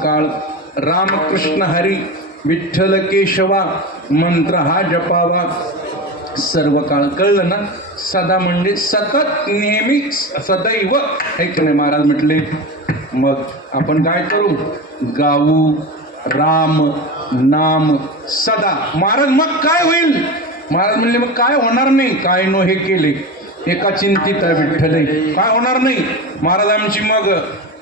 काळ. रामकृष्ण हरी विठ्ठल केशवा मंत्र हा जपावा. सर्व काळ कळलं ना? सदा म्हणजे सतत नेहमी सदैव. हे की नाही महाराज म्हटले. मग आपण काय करू? गाऊ राम नाम सदा. महाराज मग काय होईल? महाराज म्हणले मग काय होणार नाही? काय नो हे केले? एका चिंतित आहे विठ्ठल. काय होणार नाही? महाराज आमची मग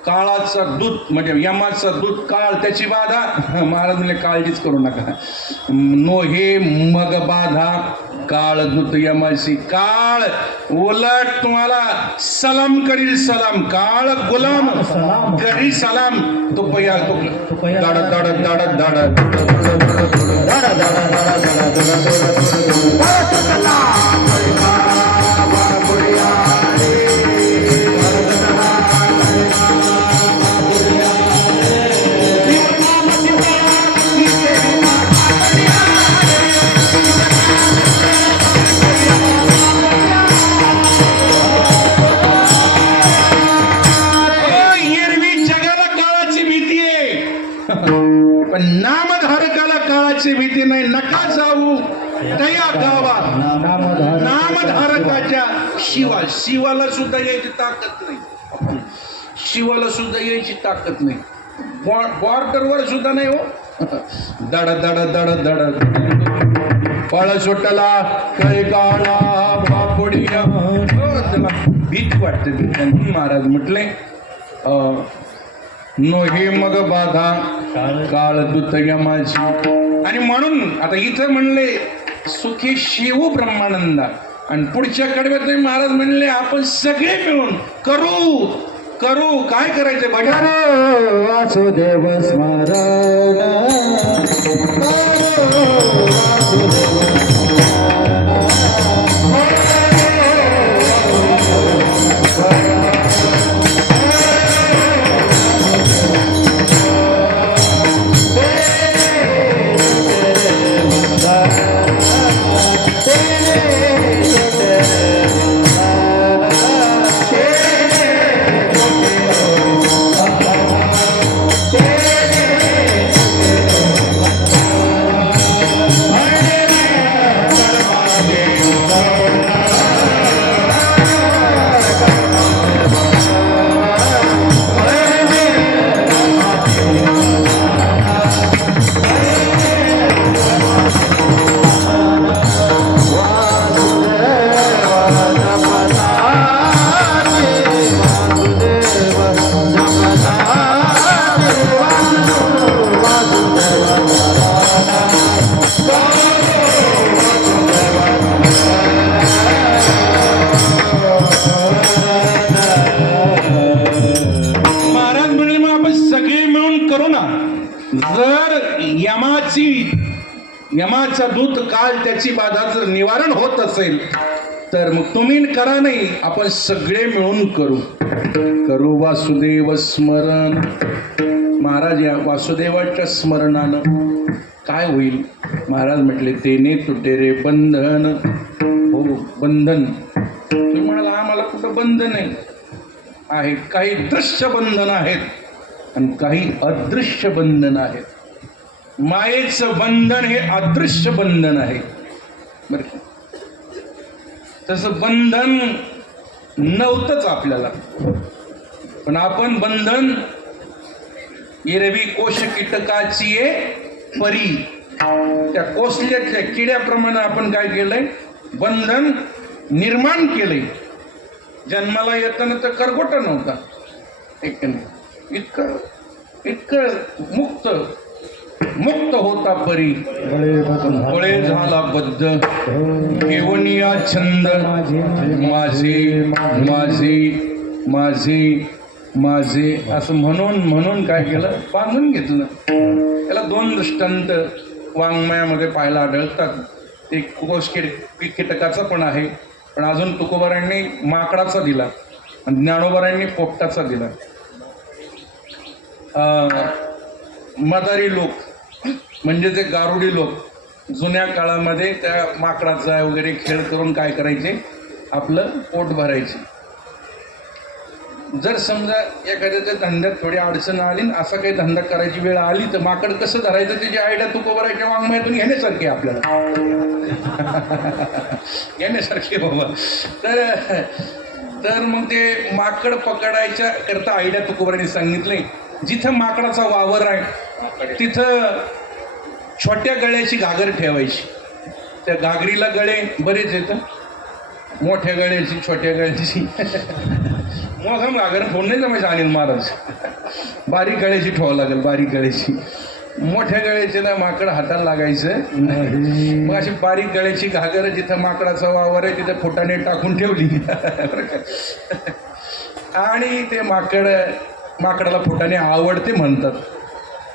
काळाचा दूत म्हणजे यमाचा दूत काळ त्याची बाधा. महाराज म्हणले काळजीच करू नका. नो हे मग बाधा. काळ दूत यमाची काळ उलट तुम्हाला सलाम करील सलाम. काळ गुलाम करी सलाम. तो पया तो दाडत दाडत दाडत दाडत शिवाला सुद्धा यायची ताकद नाही. शिवाला सुद्धा यायची ताकद नाही. बॉर्डरवर सुद्धा नाही हो. दड दड दड दड. पळ सुटला कळी काळा बापुडिया. हो, त्याला भीती वाटते. त्यांनी महाराज म्हटले अं, मग बाधा. काळ दूत माझी. आणि म्हणून आता इथं म्हणले सुखी शिव ब्रह्मानंदा. आणि पुढच्या कडव्यात महाराज म्हणले आपण सगळे मिळून करू करू. काय करायचं भजन वासुदेव स्मरण. जर यमाची यमाचा दूत काल त्याची बाधा जर निवारण होत असेल तर मग तुम्ही करा नाही आपण सगळे मिळून करू. करू वासुदेव स्मरण. महाराज या वासुदेवाच्या स्मरणानं काय होईल? महाराज म्हटले तेने तुटे रे बंधन. हो बंधन. तुम्ही म्हणाला आम्हाला कुठं बंधन आहे? आहेत काही दृश्य बंधन आहेत. आणि काही अदृश्य बंधन आहेत मायेचं बंधन हे अदृश्य बंधन आहे. बरं. तसं बंधन नव्हतंच आपल्याला. पण आपण बंधन एरवी कोश कीटकाची आहे परी. त्या कोसल्याच्या किड्याप्रमाणे आपण काय केलंय? बंधन निर्माण केलंय. जन्माला येताना तर करगोटा नव्हता. एक नाही. इतकं इतकं मुक्त मुक्त होता परी. फळे झाला बद्ध केवनिया छंद. माझे माझे माझे माझे. असं म्हणून म्हणून काय केलं? बांधून घेतलं. त्याला दोन दृष्टांत वाङ्मयामध्ये पाहायला आढळतात. एक कोश कीटकाचा पण आहे पण अजून तुकोबारांनी माकडाचा दिला आणि ज्ञानोबारांनी पोपटाचा दिला. मदारी लोक म्हणजे ते गारुडी लोक जुन्या काळामध्ये त्या माकडाचा वगैरे खेळ करून काय करायचे? आपलं पोट भरायचे. जर समजा एखाद्याच्या धंद्यात थोडी अडचण आली ना असा काही धंदा करायची वेळ आली तर माकड कसं धरायचं? त्याची आयडिया तुकोबराच्या वाङ्मयातून घेण्यासारखी आपल्याला. घेण्यासारखी बाबा. तर तर मग ते माकड पकडायच्या करता आयडिया तुकोबराने सांगितले जिथं माकडाचा वावर आहे तिथं छोट्या गळ्याची घागर ठेवायची. त्या घागरीला गळे बरेच येतं. मोठ्या गळ्याची छोट्या गळ्याची. मोठा घागर फोन नाही जमायचं अनिल महाराज. बारीक गळ्याची ठेवावं लागेल बारीक गळ्याची. मोठ्या गळ्याचे ना माकड हाताला लागायचं मग अशी बारीक गळ्याची घागर जिथं माकडाचा वावर आहे तिथं फुटाने टाकून ठेवली. आणि ते माकड माकडाला फुटाने आवडते म्हणतात.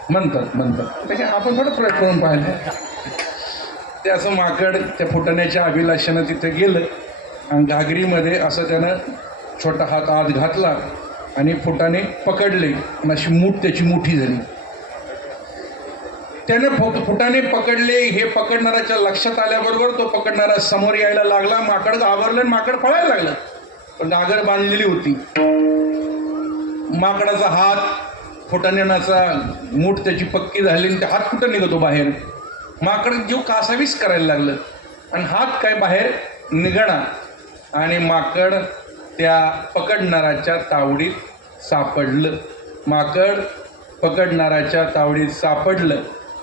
म्हणतात म्हणतात. त्याच्या आपण थोडं प्रयोग करून पाहिलं. ते असं माकड त्या फुटाण्याच्या अभिलाषानं तिथं गेलं आणि घागरीमध्ये असं त्यानं छोटा हात आत घातला आणि फुटाने पकडले आणि अशी मूठ त्याची मोठी झाली. त्याने फु फुटाने पकडले हे पकडणाऱ्याच्या लक्षात आल्याबरोबर तो पकडणारा समोर यायला लागला. माकड घाबरलं आणि माकड पळायला लागलं. पण घागर बांधलेली होती. माकडाचा हात फुटाण्याचा मूठ त्याची पक्की झाली आणि ते हात कुठं निघतो बाहेर? माकड जीव कासावीस करायला लागलं. आणि हात काय बाहेर? निघणार आणि माकड त्या पकडणाराच्या तावडीत सापडलं. माकड पकडणाराच्या तावडीत सापडलं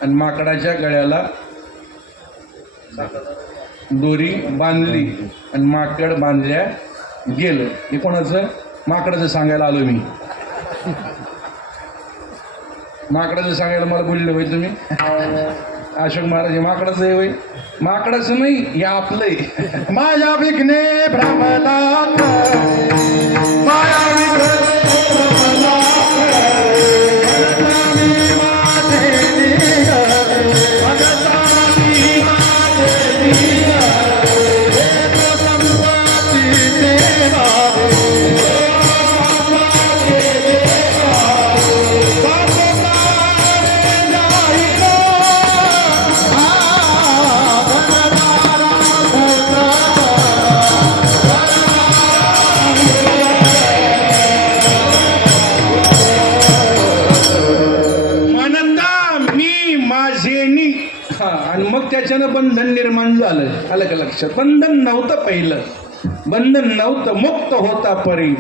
आणि माकडाच्या गळ्याला दोरी बांधली आणि माकड बांधल्या गेलं. हे कोणाचं? माकडाचं सांगायला आलो मी. माकडाचं सांगायला मला बोलले होय तुम्ही? अशोक महाराज हे माकडाचं आहे होय? माकडाचं नाही हे आपलं माझ्या विघ्ने भ्रमला झालं आलं का लक्ष बंधन नव्हतं पहिलं. बंधन नव्हतं मुक्त होता परी.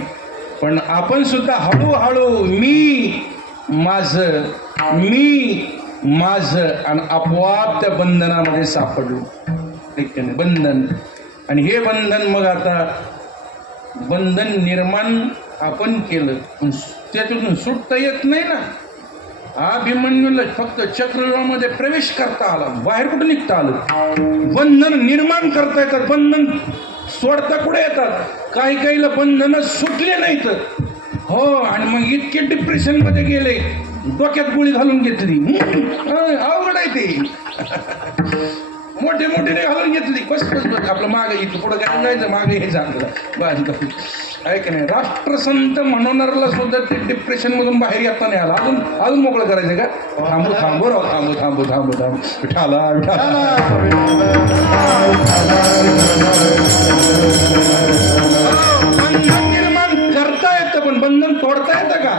पण आपण सुद्धा हळूहळू मी माझं मी माझं आणि आपोआप त्या बंधनामध्ये सापडलो. ठीक आहे बंधन. आणि हे बंधन मग आता बंधन निर्माण आपण केलं. पण त्यातून सुटता येत नाही ना. अभिमन्यूला फक्त चक्रव्यूहामध्ये प्रवेश करता आला. बाहेर कुठं निघता आलं? बंधन निर्माण करता येतात. बंधन सोडता कुठे येतात? काही काहीला बंधनं सुटले नाहीत. हो आणि मग इतके डिप्रेशनमध्ये गेले. डोक्यात गोळी घालून घेतली. अवघड आहे ते. मोठे मोठे घालून घेतली. बस बस बस. आपलं मागे इथं पुढं काय जायचं मागे हे झालं. बस आहे की नाही राष्ट्रसंत म्हणणाऱ्याला सुद्धा ते डिप्रेशन मधून बाहेर येता नाही आला अजून अजून मोकळं करायचं का? थांबू थांबू राव थांबू थांबू थांबू थांबू. विठाला विठाला. बंधन निर्माण करता येतं पण बंधन तोडता येतं का?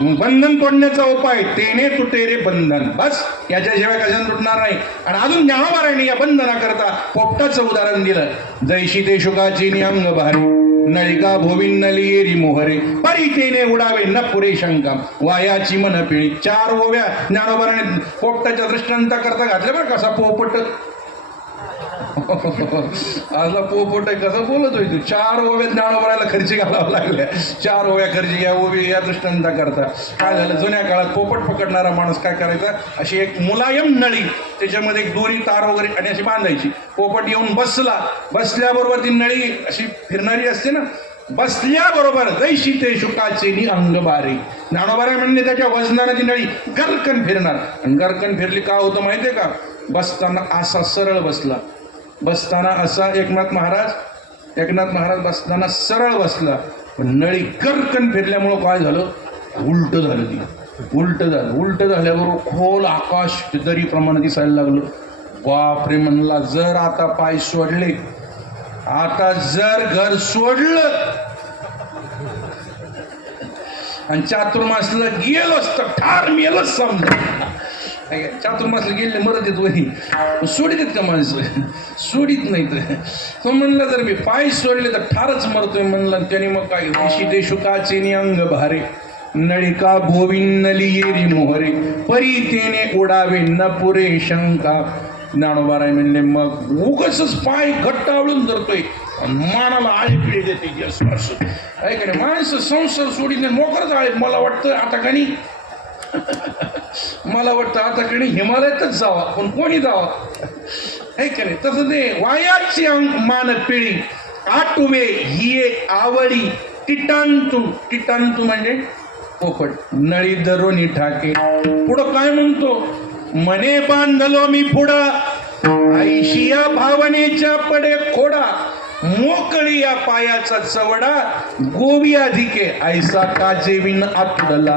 बंधन तोडण्याचा उपाय तेने तुटे रे बंधन. बस याच्याशिवाय कशाने तुटणार नाही. आणि अजून ज्ञानोबारायने या बंधना करता पोपटाचं उदाहरण दिलं. जैशी ते शुकाची नियम भारी नळिका भोविन नलियेरी मोहरे परीतेने उडावे न पुरे शंका वायाची मन पिळी चार ओव्या ज्ञानोबराने पोपटाच्या दृष्टांत करता घातल्या बरं कसा पोपट. आजला पोपट आहे कसं बोलत होय तू? चार ओव्या ज्ञानोबरायला खर्ची घालावं लागल्या. चार ओव्या खर्ची या ओवी या दृष्टांता करता. काय झालं? जुन्या काळात पोपट पकडणारा माणूस काय करायचा? अशी एक मुलायम नळी त्याच्यामध्ये एक दोरी तार वगैरे आणि अशी बांधायची. पोपट येऊन बसला. बसल्याबरोबर ती नळी अशी फिरणारी असते ना बसल्याबरोबर जैशी ते शुकाचे नि अंगबारे ज्ञानोबारा म्हणणे त्याच्या वजनानं ती नळी गरकन फिरणार. आणि गरकन फिरली का होतं माहितीये का? बसताना असा सरळ बसला. बसताना असा एकनाथ महाराज एकनाथ महाराज बसताना सरळ बसला. पण नळी करकन फिरल्यामुळं काय झालं? उलट झालं ती. उलट झालं. उलट झाल्याबरोबर खोल आकाश दरीप्रमाणे दिसायला लागलं. बापरे म्हणला जर आता पाय सोडले आता जर घर सोडलं आणि चातुर्मासला गेलोच तर ठार मेलच समजा. काय चातुर्मासला गेले मरत येत वही. सोडित आहेत का माणसं? सोडित नाही तर म्हणलं जर मी पाय सोडले तर ठारच मरतोय म्हणलं. त्याने मग काय ऋषी शुकाचे अंग भारे. नळिका गोविंदली येरी मोहरे. परी तेने उडावे न पुरे शंका. ज्ञानोबाराय म्हणले मग उगच पाय घट्टावळून धरतोय. मानाला आळे पिळे देते. स्पर्श. ऐका नाही माणसं संसार सोडीने मोकरच आळे मला वाटतं. आता कणी मला वाटतं आता कडे हिमालयातच जावा पण कोणी जावा? हे करे तसं ते वायाची अंग मान पिळी. आटुवे ही एक आवडी. टिटांतू. टिटांतू म्हणजे पोपट. नळी दरोनी ठाके. पुढं काय म्हणतो? मने बांधलो मी पुढा. ऐशिया भावनेच्या पडे खोडा. मोकळी या पायाचा चवडा गोवी अधिके ऐसा काजे विन आतडला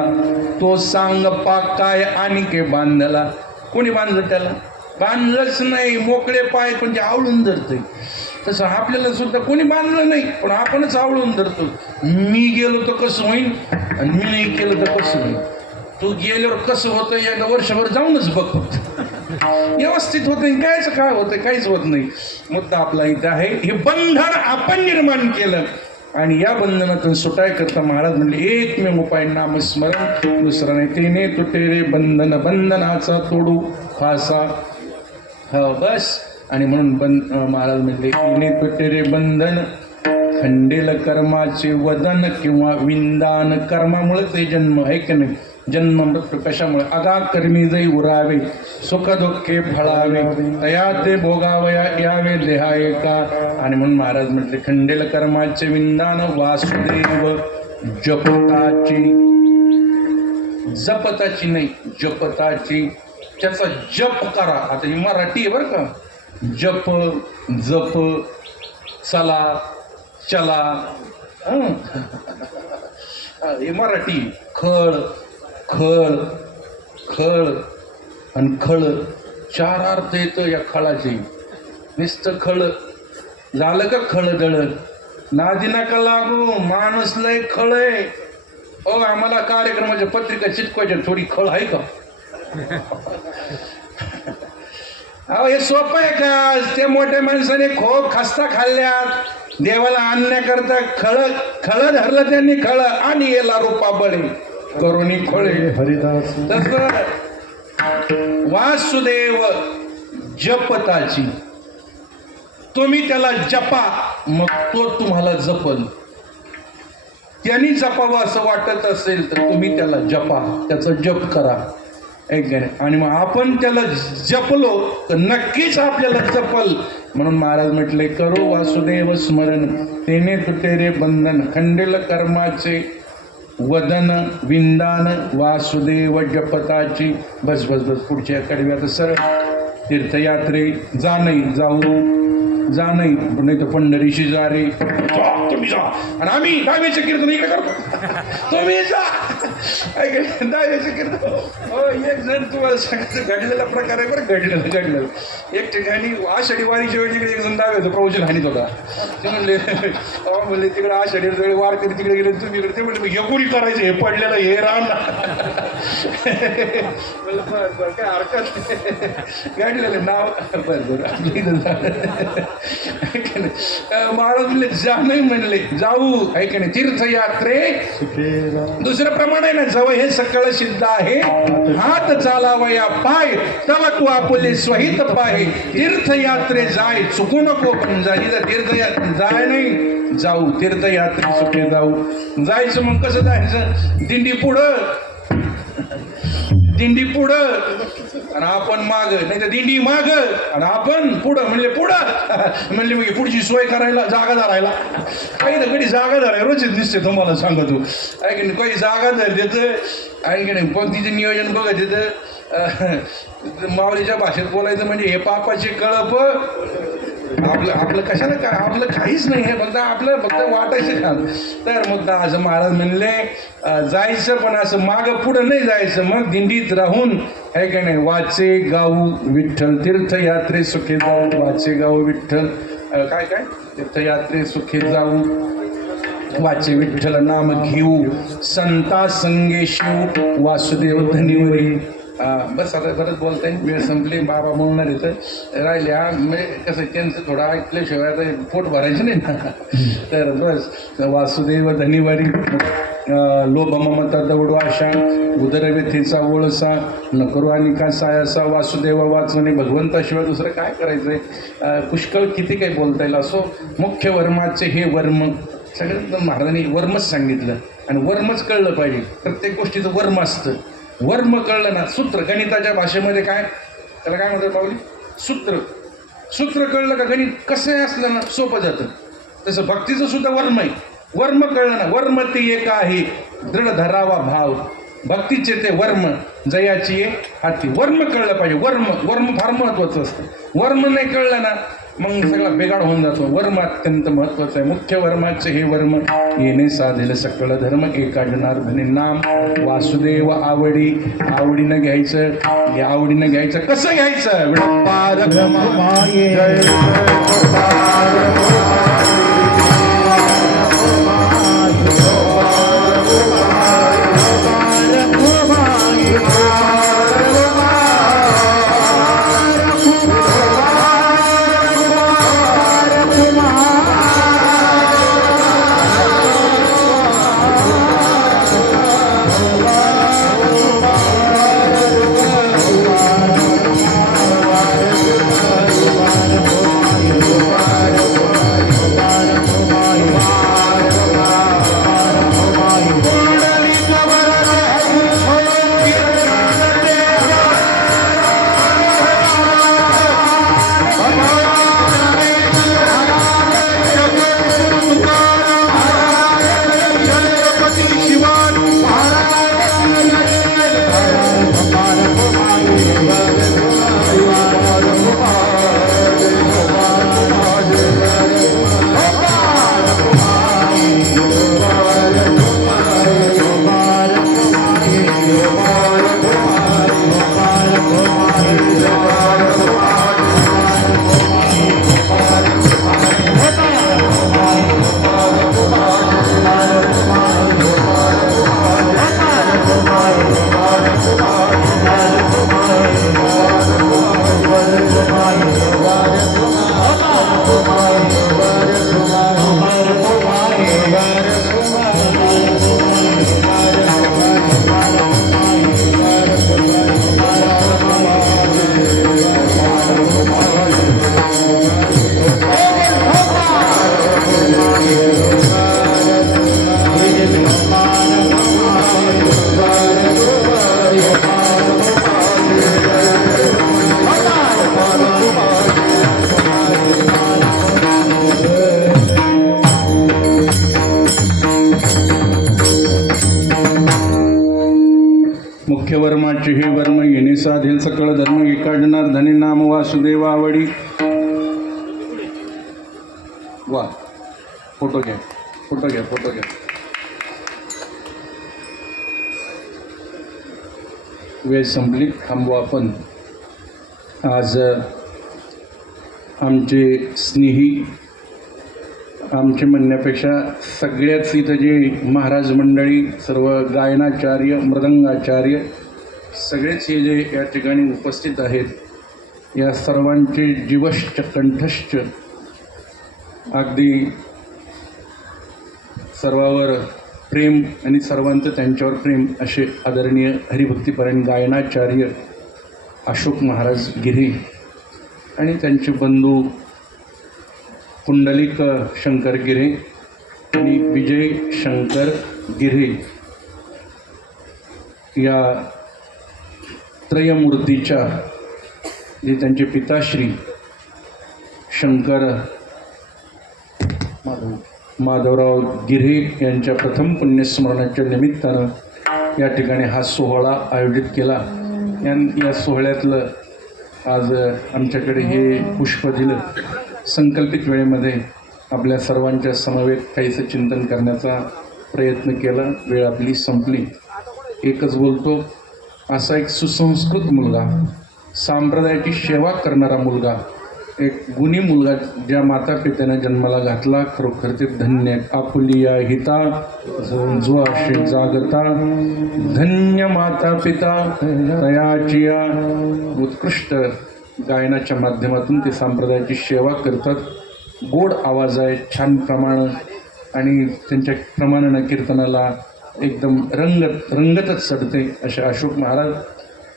तो सांग पा काय आणि के बांधला. कोणी बांधलं त्याला? बांधलंच नाही. मोकळे पाय म्हणजे आवळून धरतोय. तसं आपल्याला सुद्धा कोणी बांधलं नाही पण आपणच आवळून धरतो मी गेलो तर कसं होईल आणि मी नाही केलं तर कसं होईल तू गेल्यावर कसं होतं? एकदा वर्षभर जाऊनच बघ फक्त. व्यवस्थित होत नाही कायच काय होतं काहीच होत नाही. मुद्दा आपला इथं आहे. हे बंधन आपण निर्माण केलं. आणि या बंधनातून सुटाय करता महाराज म्हणले एकमेव उपाय नामस्मरण. दुसरा नाही तेने तुटे रे बंधन बंधनाचा तोडू फासा. हा बस. आणि म्हणून बन महाराज म्हणले तिने तुटे रे बंधन खंडेल कर्माचे वदन किंवा विंदान कर्मामुळे ते जन्म आहे की नाही? जन्म मृत्यू कशामुळे? अगा कर्मी उरावे सुख दुःखे फळावे. तया ते भोगावया यावे देहा एका आणि म्हणून महाराज म्हटले खंडेल कर्माचे विंदान वासुदेव जपताची. जपताची नाही जपताची. त्याचा जप करा. आता ही मराठी आहे बरं का. जप जप चला चला. हे. मराठी खळ खळ खळ आणि खळ चार अर्थ येतं या खळाचे नुसतं खळ. झालं का खळ दळण नादी नका लागू माणूस लय खळ आहे. हो आम्हाला कार्यक्रमाच्या पत्रिका चिटकवायच्या थोडी खळ आहे का? अहो हे सोपं आहे का? ते मोठ्या माणसाने खूप खस्ता खाल्ल्यात. देवाला आणण्याकरता खळ खळ धरलं त्यांनी खळ आणि याला रूपा बळी करुणी खोळे. हरिदास. वासुदेव जपताची तुम्ही त्याला जपा मग तो तुम्हाला जपल. त्यांनी जपावं असं वाटत असेल तर तुम्ही त्याला जपा. त्याचा जप करा. आणि मग आपण त्याला जपलो तर नक्कीच आपल्याला जपल. म्हणून महाराज म्हटले करो वासुदेव स्मरण. तेने तुटे रे बंधन. खंडेल कर्माचे वदन विंदान वासुदेव जपताची बस बस बस पुढच्या कडव्यात सरळ तीर्थयात्रे जा नाही जाऊ जा नाही नाही तर पंढरीशी जा रे. तुम्ही जा. आणि आम्ही कीर्तन इकडे करतो तुम्ही जा. दहावीचे कीर्तन हो एक जण तुम्हाला सांगतो घडलेला प्रकार आहे बरं घडलेलं घडलेलं. एक ठिकाणी आषाढी वारीच्या वेळी तिकडे एक जण दहावीचं प्रवचन हानीत होता. ते म्हणले म्हणले तिकडे आषाढी वेळी वारकरी तिकडे गेले तुम्ही इकडे. ते म्हणले हे कोणी करायचं? हे पडलेलं हे राम म्हणलं बरं बरं काय हरकत. घडलेलं नाव बरं बरं महाराज म्हणले जा नाही म्हणले जाऊ. नाही तीर्थयात्रे. दुसरं प्रमाण ना जवळ हे सकळ सिद्ध आहे. हात चालावया पाय तव तू आपुले स्वहित पाय तीर्थयात्रे जाय चुकू नको पण झाली तर तीर्थयात्रे जाय नाही. जाऊ तीर्थयात्रे सुखे जाऊ. जायचं मग कसं जायचं? दिंडी पुढं. दिंडी पुढं. आणि आपण माग. नाही तर दिंडी माग. आणि आपण पुढं. म्हणजे पुढं. म्हणजे मग पुढची सोय करायला जागा धरायला. काही ना कधी जागा धराय रोजच दिसते तुम्हाला सांगतो. ऐक नाही काही जागा धर देतं. ऐक नाही पंक्तीचे नियोजन बघत येतं माऊलीच्या भाषेत बोलायचं म्हणजे हे पापाचे कळप. आपलं आपलं कशाला काय आपलं काहीच नाही आहे फक्त आपलं फक्त वाटायचं काम तर मुद्दा असं महाराज म्हणले जायचं पण असं मागं पुढं नाही जायचं मग दिंडीत राहून आहे का नाही वाचे गाऊ विठ्ठल तीर्थयात्रे सुखे जाऊ वाचे गाऊ विठ्ठल काय काय? तीर्थयात्रे सुखे जाऊ वाचे विठ्ठल नाम घेऊ संता संगे शिव वासुदेव धनिवरी बस आता परत बोलताय. वेळ संपली बाबा बोलणार इथं राहिल्या म्हणजे कसं त्यांचं थोडं ऐकल्याशिवाय आता पोट भरायचं नाही ना. तर बस वासुदेव धनिवारी अं, लोभ ममता दौड आशा उदरव्यथेचा ओळसा न करू आणि का सायासा वासुदेव वाचवणे भगवंताशिवाय दुसरं काय करायचंय? अं, पुष्कळ किती काही बोलता येईल असो मुख्य वर्माचे हे वर्म सगळ्यात महाराजांनी वर्मच सांगितलं. आणि वर्मच कळलं पाहिजे. प्रत्येक गोष्टीचं वर्म असतं. वर्म कळलं ना. सूत्र गणिताच्या भाषेमध्ये काय? त्याला काय म्हणतात पावली सूत्र. सूत्र कळलं का गणित? कसं असलं ना सोपं जातं. तसं भक्तीचं सुद्धा वर्म आहे. वर्म कळलं ना वर्म ते एक आहे. दृढ धरावा भाव. भक्तीचे ते वर्म जयाची हाती. वर्म कळलं पाहिजे. वर्म वर्म फार महत्वाचं असतं. वर्म नाही कळलं ना मग सगळा बेगाड होऊन जातो वर्म अत्यंत महत्वाचं आहे मुख्य वर्माचे हे वर्म येणे साधेल सकळ धर्म एकाडणार धने नाम वासुदेव आवडी आवडीनं घ्यायचं या आवडीनं घ्यायचं कसं घ्यायचं वेळ संपली. थांबू आपण. आज आमचे स्नेही आमचे म्हणण्यापेक्षा सगळ्याच इथं जे महाराज मंडळी सर्व गायनाचार्य मृदंगाचार्य सगळेच हे जे या ठिकाणी उपस्थित आहेत या सर्वांचे जीवश्च कंठश्च अगदी सर्वावर प्रेम आणि सर्वांचं त्यांच्यावर प्रेम असे आदरणीय हरिभक्तीपरायण गायनाचार्य अशोक महाराज गिरे आणि त्यांचे बंधू पुंडलिक शंकर गिरे आणि विजय शंकर गिरे या त्रयमूर्तीच्या जे त्यांचे पिताश्री शंकर माधव. माधवराव गिरे यांच्या प्रथम पुण्यस्मरणाच्या निमित्तानं या ठिकाणी हा सोहळा आयोजित केला. या या सोहळ्यातलं आज आमच्याकडे हे पुष्प दिलं संकल्पित वेळेमध्ये आपल्या सर्वांच्या समवेत काहीसं चिंतन करण्याचा प्रयत्न केला. वेळ आपली संपली. एकच बोलतो असा एक सुसंस्कृत मुलगा सांप्रदायाची सेवा करणारा मुलगा एक गुणी मुलगा ज्या माता पित्याने जन्माला घातला खरोखर ते धन्य आपुलिया हिता जो असे जागता. धन्य माता पिता तयाचिया उत्कृष्ट गायनाच्या माध्यमातून ते संप्रदायाची सेवा करतात. गोड आवाज आहे छान प्रमाण. आणि त्यांच्या प्रमाणानं कीर्तनाला एकदम रंगत रंगतच चढते असे अशोक महाराज.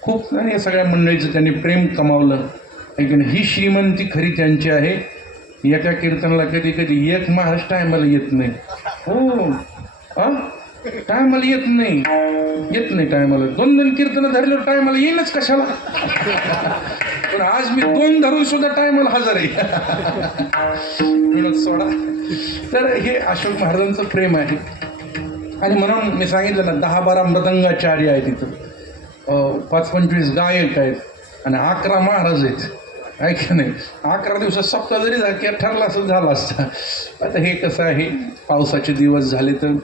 खूप आणि या सगळ्या मंडळीचं त्यांनी प्रेम कमावलं. ऐकून ही श्रीमंती खरी त्यांची आहे. एका कीर्तनाला कधी कधी एक महाराज टायमाला येत नाही. हो टायमाला येत नाही. येत नाही टायमाला. दोन दोन कीर्तन धरल्यावर टायमाला येईलच कशाला? पण आज मी दोन धरून सुद्धा टायमाला हजर आहे. सोडा. तर हे अशोक महाराजांचं प्रेम आहे. आणि म्हणून मी सांगितलं ना दहा बारा मृदंगाचार्य आहे तिथं पाच पंचवीस गायक आहेत. आणि अकरा महाराज आहेत. आहे की नाही? अकरा दिवसात सप्ताह जरी झाला की ठरला असं झाला असता. आता हे कसं आहे? पावसाचे दिवस झाले तर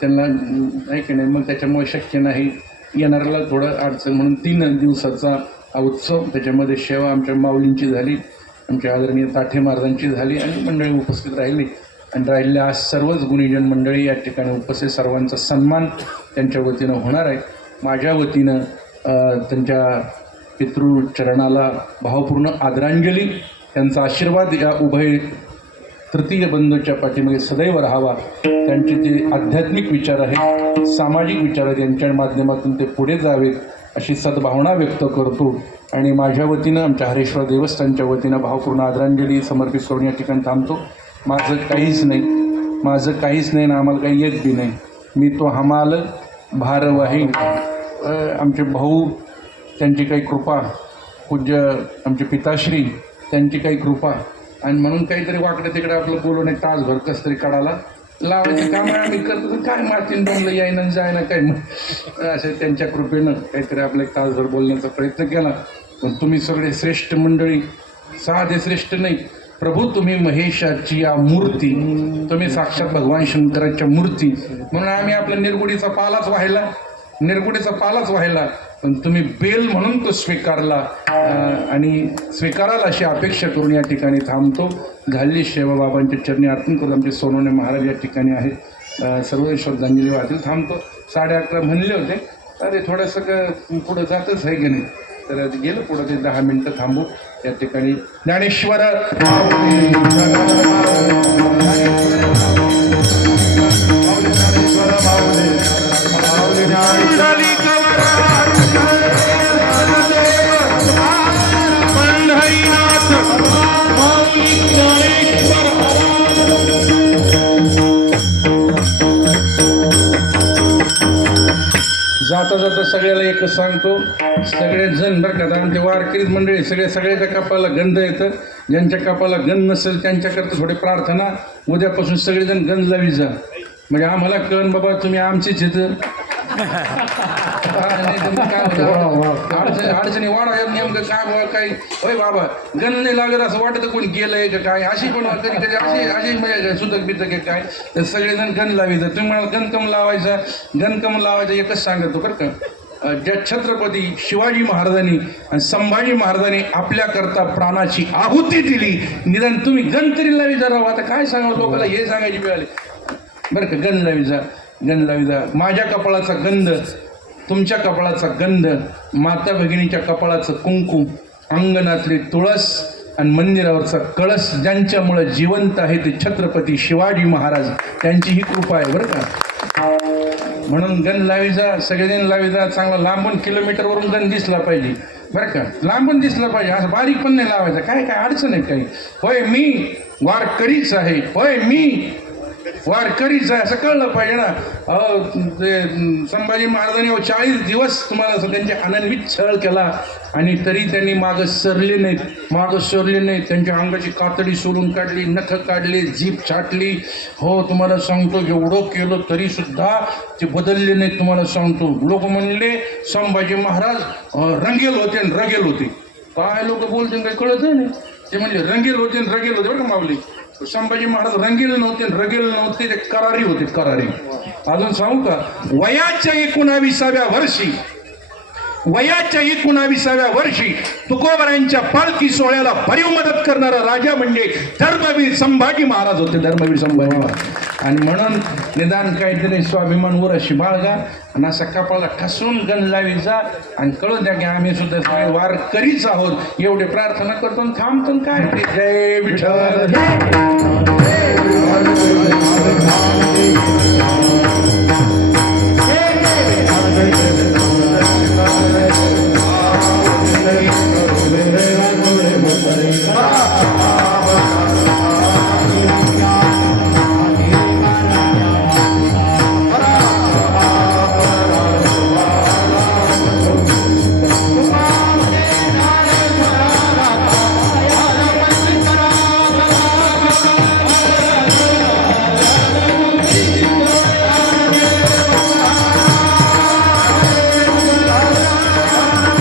त्यांना अं, आहे की नाही? मग त्याच्यामुळे शक्य नाही. येणाऱ्याला थोडं अडचण म्हणून तीन दिवसाचा हा उत्सव. त्याच्यामध्ये सेवा आमच्या माऊलींची झाली आमच्या आदरणीय ताठे महाराजांची झाली आणि मंडळी उपस्थित राहिली. आणि राहिलेल्या आज सर्वच गुणीजन मंडळी या ठिकाणी उपस्थित. सर्वांचा सन्मान त्यांच्या वतीनं होणार आहे. माझ्या वतीनं त्यांच्या पितृ पितृचरणाला भावपूर्ण आदरांजली. त्यांचा आशीर्वाद या उभय तृतीय बंधूच्या पाठीमागे सदैव राहावा. त्यांचे जे आध्यात्मिक विचार आहेत सामाजिक विचार आहेत यांच्या माध्यमातून ते पुढे जावेत अशी सद्भावना व्यक्त करतो. आणि माझ्या वतीनं आमच्या हरेश्वर देवस्थानच्या वतीनं भावपूर्ण आदरांजली समर्पित करून या ठिकाणी थांबतो. माझं काहीच नाही. माझं काहीच नाही ना आम्हाला काही येत बी नाही. मी तो हमाल भारवाही आहे आमचे भाऊ त्यांची काही कृपा पूज्य आमचे पिताश्री त्यांची काही कृपा. आणि म्हणून काहीतरी वाकडं तिकडे आपलं बोलून एक तासभर कसं तरी काढायला लावायचं काम आम्ही करतो. तर काय मातीन बोललं यायनं जायना काय मग त्यांच्या कृपेनं काहीतरी आपलं एक तासभर बोलण्याचा प्रयत्न केला. पण तुम्ही सगळे श्रेष्ठ मंडळी साधे श्रेष्ठ नाही. प्रभू तुम्ही महेशाची या मूर्ती. तुम्ही साक्षात भगवान शंकराच्या मूर्ती. म्हणून आम्ही आपल्या निर्गुडीचा पालाच व्हायला निर्गुडीचा पालाच व्हायला पण तुम्ही बेल म्हणून तो स्वीकारला आणि स्वीकाराल अशी अपेक्षा करून या ठिकाणी थांबतो. झालेली सेवा चरणी अर्पण करून आमचे सोनवणे महाराज या ठिकाणी आहेत. सर्व श्रद्धांजली वाहतील थांबतो. साडे अकरा म्हणले होते. अरे थोडंसं का पुढं जातच आहे की नाही? तर गेलं पुढं ते दहा मिनटं थांबू. या ठिकाणी ज्ञानेश्वर जाता जाता सगळ्याला एकच सांगतो. सगळे जण बरं का आता आमचे मंडळी सगळे सगळ्याच्या कपाला गंध येतं. ज्यांच्या कपाला गंध नसेल त्यांच्याकरता थोडी प्रार्थना. उद्यापासून सगळेजण गंध लावी जा म्हणजे आम्हाला कळण बाबा तुम्ही आमचीच येतं नाही तर मग काय होतं? अडचणी अडचणी वाढायला नेमकं काय बाबा काय होय बाबा गण नाही लागत असं वाटत कोणी गेलंय का काय? अशी पण कधी कधी अशी अशी म्हणजे सुतक बितक आहे काय? तर सगळेजण गण लावायचं. तुम्ही म्हणाल गणकम लावायचा. गणकम लावायचं एकच सांगतो बरं का. ज्या छत्रपती शिवाजी महाराजांनी आणि संभाजी महाराजांनी आपल्याकरता प्राणाची आहुती दिली निदान तुम्ही गण तरी लावी जा आता काय सांगा लोकांना हे सांगायची मिळाले बरं का गण लावी जा. गंध माझ्या कपाळाचा गंध तुमच्या कपाळाचा गंध माता भगिनीच्या कपाळाचं कुंकू अंगणातली तुळस आणि मंदिरावरचा कळस ज्यांच्यामुळे जिवंत आहे ते छत्रपती शिवाजी महाराज त्यांची ही कृपा आहे बरं का. म्हणून गण लावी जा सगळेजण लावी जा चांगला लांबून किलोमीटरवरून गण दिसला पाहिजे बरं का. लांबून दिसला पाहिजे असं बारीक पण नाही लावायचं. काय काय अडचण आहे काही? होय मी वारकरीच आहे. होय मी वारकरीच आहे असं कळलं पाहिजे ना. अहो ते संभाजी महाराजांनी चाळीस दिवस तुम्हाला असं त्यांचे अनन्वित छळ केला. आणि तरी त्यांनी मागं सरले नाहीत. मागं सरले नाहीत. त्यांच्या अंगाची कातडी सोडून काढली नख काढली जीप छाटली. हो तुम्हाला सांगतो एवढं केलं तरीसुद्धा ते बदलले नाहीत तुम्हाला सांगतो. लोक म्हणले संभाजी महाराज रंगेल होते आणि रगेल होते. काय लोक बोलते काही कळत नाही. ते म्हणजे रंगेल होते आणि रगेल होते बरं का मावली संभाजी महाराज रंगील नव्हते आणि रगेल नव्हते ते करारी होते करारी. अजून सांगू का? वयाच्या एकोणाविसाव्या वर्षी वयाच्या एकोणाविसाव्या वर्षी तुकोबरायांच्या पालखी सोहळ्याला भरीव मदत करणारा राजा म्हणजे धर्मवीर संभाजी महाराज होते धर्मवीर संभाजी महाराज. आणि म्हणून निदान काहीतरी स्वाभिमान उराशी बाळगा आणि असा कपाळाला ठसून गण लावी जा आणि कळून द्या की आम्ही सुद्धा सगळे वार करीच आहोत. एवढी प्रार्थना करतो आणि थांबतो काय? जय विठ्ठल.